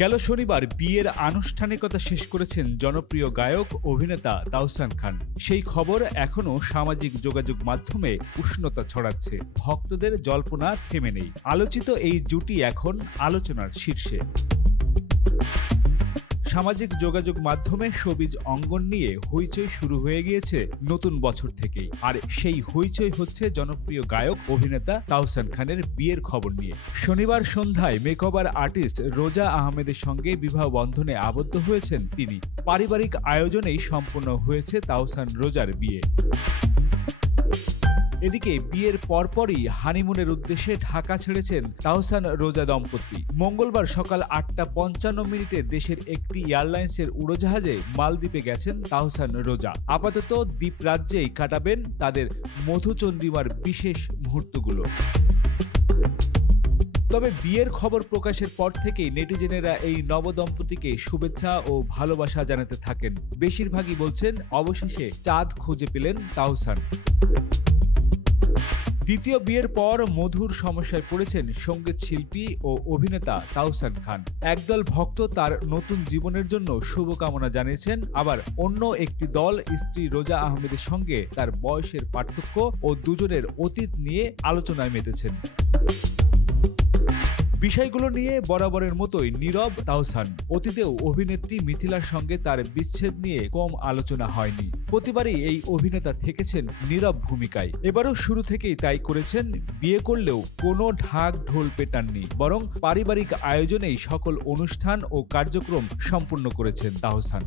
গেল শনিবার বিয়ের আনুষ্ঠানিকতা শেষ করেছেন জনপ্রিয় গায়ক অভিনেতা তাহসান খান। সেই খবর এখনও সামাজিক যোগাযোগ মাধ্যমে উষ্ণতা ছড়াচ্ছে। ভক্তদের জল্পনা থেমে নেই। আলোচিত এই জুটি এখন আলোচনার শীর্ষে। সামাজিক যোগাযোগ মাধ্যমে শোবিজ অঙ্গন নিয়ে হইচই শুরু হয়ে গিয়েছে নতুন বছর থেকেই। আর সেই হইচই হচ্ছে জনপ্রিয় গায়ক অভিনেতা তাহসান খানের বিয়ের খবর নিয়ে। শনিবার সন্ধ্যায় মেকওভার আর্টিস্ট রোজা আহমেদের সঙ্গে বিবাহ বন্ধনে আবদ্ধ হয়েছেন তিনি। পারিবারিক আয়োজনেই সম্পন্ন হয়েছে তাহসান রোজার বিয়ে। এদিকে বিয়ের পরপরই হানিমুনের উদ্দেশ্যে ঢাকা ছেড়েছেন তাহসান রোজা দম্পতি। মঙ্গলবার সকাল ৮টা ৫৫ দেশের একটি এয়ারলাইন্সের উড়োজাহাজে মালদ্বীপে গেছেন তাহসান রোজা। আপাতত দ্বীপরাজ্যেই কাটাবেন তাদের মধুচন্দ্রিমার বিশেষ মুহূর্তগুলো। তবে বিয়ের খবর প্রকাশের পর থেকেই নেটিজেনেরা এই নবদম্পতিকে শুভেচ্ছা ও ভালোবাসা জানাতে থাকেন। বেশিরভাগই বলছেন অবশেষে চাঁদ খুঁজে পেলেন তাহসান। দ্বিতীয় বিয়ের পর মধুর সমস্যায় পড়েছেন সঙ্গীত শিল্পী ও অভিনেতা তাহসান খান। একদল ভক্ত তার নতুন জীবনের জন্য শুভকামনা জানিয়েছেন, আবার অন্য একটি দল স্ত্রী রোজা আহমেদের সঙ্গে তার বয়সের পার্থক্য ও দুজনের অতীত নিয়ে আলোচনায় মেতেছেন। বিষয়গুলো নিয়ে বরাবরের মতোই নীরব তাহসান। অতীতেও অভিনেত্রী মিথিলার সঙ্গে তার বিচ্ছেদ নিয়ে কম আলোচনা হয়নি। প্রতিবারই এই অভিনেতা থেকেছেন নীরব ভূমিকায়। এবারও শুরু থেকেই তাই করেছেন। বিয়ে করলেও কোনো ঢাক ঢোল পেটাননি, বরং পারিবারিক আয়োজনেই সকল অনুষ্ঠান ও কার্যক্রম সম্পূর্ণ করেছেন তাহসান।